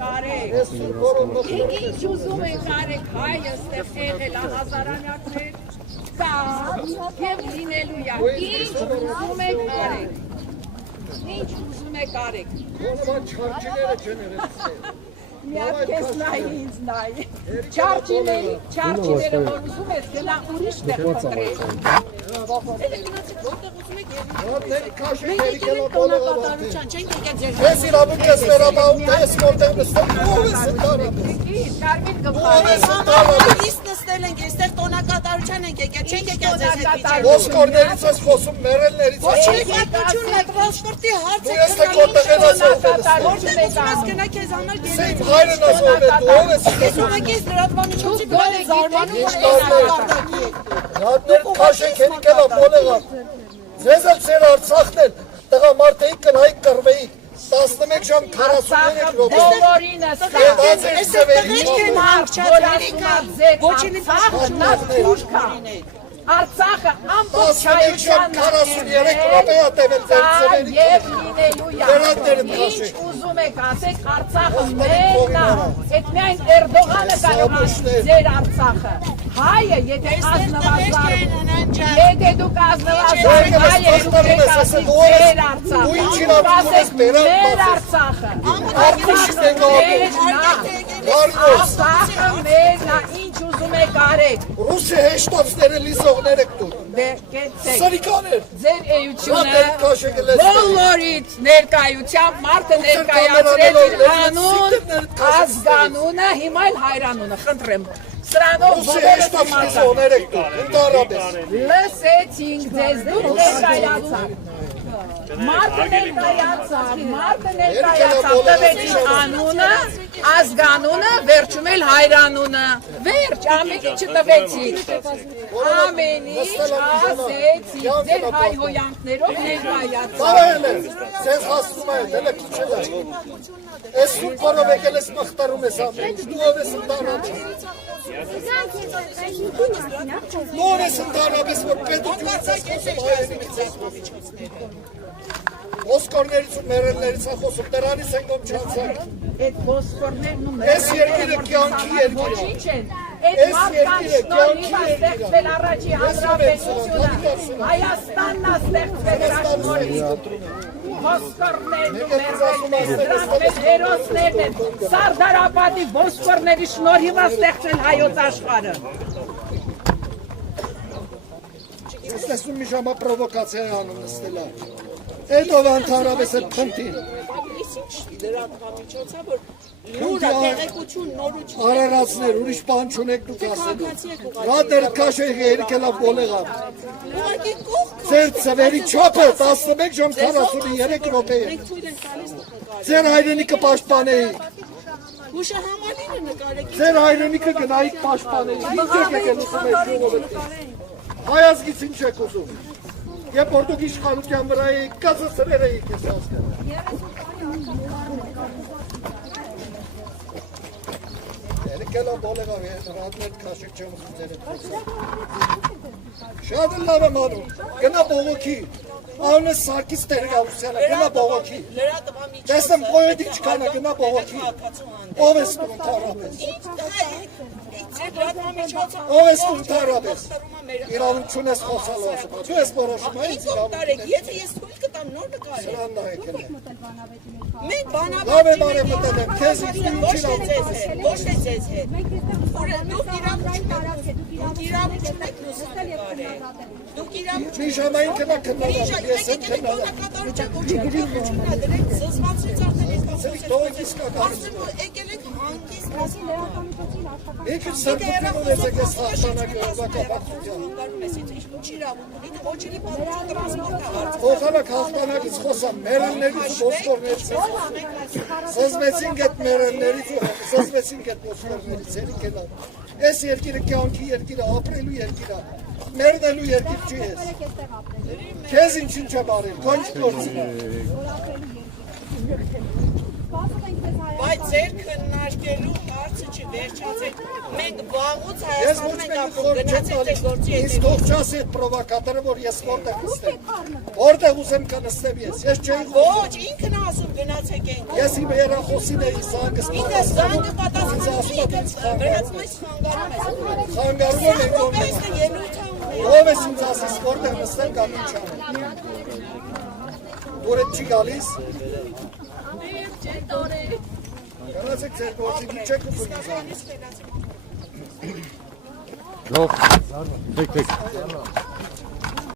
կարեք։ Ինչ ուզում եք կարեք, հայը ստեղ եղել հազարանյակներ, կա և լինելու յա, ինչ ուզում եք կարեք, ինչ ուզում եք կարեք։ Չարջիները չներեց Միատ կես նայի ինձ նայի, չարջիները որ ուզում ես գնա ուրիշ տեղ պտրել։ Ես իրավուն կես վերաբաղում ես որտեղ նստել, ով ես ընդարը։ Կարմիր գվխարը։ Իսկ նստել ենք, եստեղ տոնակատարության ենք եկել, չենք եկել ձեզ հետ վիճել։ Ոսկորներից ես խոսում, մերելներից ես Ոչ պատմությունն է, տրանսպորտի հարց է ես թե որտեղ են ասով ես։ Որտեղ ուզում ես գնա քեզ համար Սեյդ հայրն ասով է, դու ով ես Ես ուղղակի ես լրատվամիջոցի բան է զարմանում, որ կարտակի եք։ Հատներ կաշեք են իկելա բոլեղատ։ Ձեզ էլ ծեր արցախն են, տղամարդեիք կնայիք կրվեիք, 11 ժամ 43 րոպե։ Բոլորինս Արցախը ամբողջ հայության 43 րոպե է տևել ձեր և լինելու ինչ ուզում եք ասեք Արցախը մերն է, էդ միայն Էրդողանը կարող է ձեր Արցախը, հայը եթե դուք ազնվազար հայ եք դուք եք ասեք ձեր Արցախը, մեր Արցախը, Արցախը մերն է, ինչ ուզում եք արեք Ռուսի հեշտոցները լիզողներ եք դուք Սրիկաներ Ձեր էությունը բոլորից ներկայությամբ մարդը ներկայացրել իր անուն, ազգանունը, հիմա էլ հայրանունը, խնդրեմ Սրանով բոլորս լիզողներ եք դուք, ընդառաբես Լսեցինք ձեզ, դուք ներկայացան Մարդը ներկայացավ, տվեց իր անունը, ազգանունը, վերջում էլ հայրանունը, վերջ, ամեն ինչ չտվեցիք, ամեն ինչ ասեցիք, ձեր հայհոյանքներով ներկայացավ։ Բարել է, ձեզ հասնում է, դելը քիչ է դա, ես սուպորով եկել ես մխտարում ես ամեն ինչ, դու ով ես ընդառաբես, ով ես ընդառաբես, որ պետությունից ես խոսում հայերինից ես խոսում, Ոսկորներից ու մերելներից է խոսում, դրանից ենք ում չացակ։ Այդ ոսկորներն ու Ես երկիրը կյանքի երկիր է։ Այդ մարդկանց շնորհիվ է ստեղծվել առաջի հանրապետությունը, Հայաստանն է ստեղծվել դրա շնորհիվ։ Ոսկորներն ու մերելներն, դրանք մեր հերոսներն են, Սարդարապատի ոսկորների շնորհիվ է ստեղծել հայոց աշխարհը։ Ես տեսնում մի ժամա պրովոկացիա է անում նստելա։ Այդ ով ընդհանրապես է փնտին։ լրատվամիջոցը, որ լուրը տեղեկություն նորություն Արարածներ, ուրիշ բան չունեք դուք ասելու։ Ռադերը քաշեք երիքելա բոլեղա։ ուղղակի կողք Ձեր ծվերի չափը 11 ժամ 43 րոպե է։ Ձեր հայրենիքը պաշտպանեիք։ հուշահամալիրը նկարեք Ձեր հայրենիքը գնայիք պաշտպանեիք։ Ինչ եք եկել ուսում եք ժողովուրդ։ Հայ ազգից ինչ եք ուզում։ Երբ որ դուք իշխանության վրա եք, կազսրեր եք ես ազգը։ Երիքելա բոլեղավ է, ռադներ քաշեք չեմ ուզում ձեր հետ։ Շատ լավ եմ անում, գնա բողոքի, անունը Սարգիս Տեր-Գալստյանը, գնա բողոքի, տեսնեմ պոյետ ինչ կանա, գնա բողոքի, ով ես դու ընդհանրապես, ով ես դու ընդհանրապես, իրավունք չունես խոսալու ասում, դու ես որոշում ես իրավունք եթե ես թույլ կտամ նոր նկարել սրան նայեք են մենք լավ եմ արև մտել եմ, քեզ ինչ ինչ ոչ թե ձեզ հետ դուք իրավունք չունեք լուսանկարել դուք իրավունք մի ժամային կնա քննադարում, ես եմ քննադարում Սրիկ տողեք իսկականություն եկել եք հանգիստ Եկել սրկություն ունեցեք ես հաղթանակը հովակապակցության Հողանակ հաղթանակից խոսամ, մերելներից ու ոսկորներից Սզվեցինք էտ մերելներից ու սզվեցինք էտ ոսկորներից Երիք է լավ Ես երկիրը կյանքի երկիրը, ապրելու երկիրը Մերնելու երկիր չի ես Քեզ ինչ է բարել, կոնչ գործին Բայց ձեր քննարկելու հարցը չվերջացեք։ Մենք վաղուց Ես Հայաստանում ոչ ենք մեկի ապրում, խոր չեմ գնացեք տալիս, գործի ինձ հետ։ թող չասի այդ պրովոկատորը, որ ես որտեղ նստեմ։ Որտեղ ուզեմ կնստեմ ես չէի Ոչ, ինքն ասում գնացեք ենք։ Ես իմ երախոսին էի զանգս Ինքը զանգը պատասխանում չի, վրացում ես խանգարում ես։ խանգարում եմ Ո՞վ է ելույթ անում։ ով ես ինձ ասես որտեղ նստեմ կամ ինչ անեմ։ Որ այդ չի գալիս։ Գնացեք ձեր գործի միջեք ու բնի զանգ։ Լավ, թեք։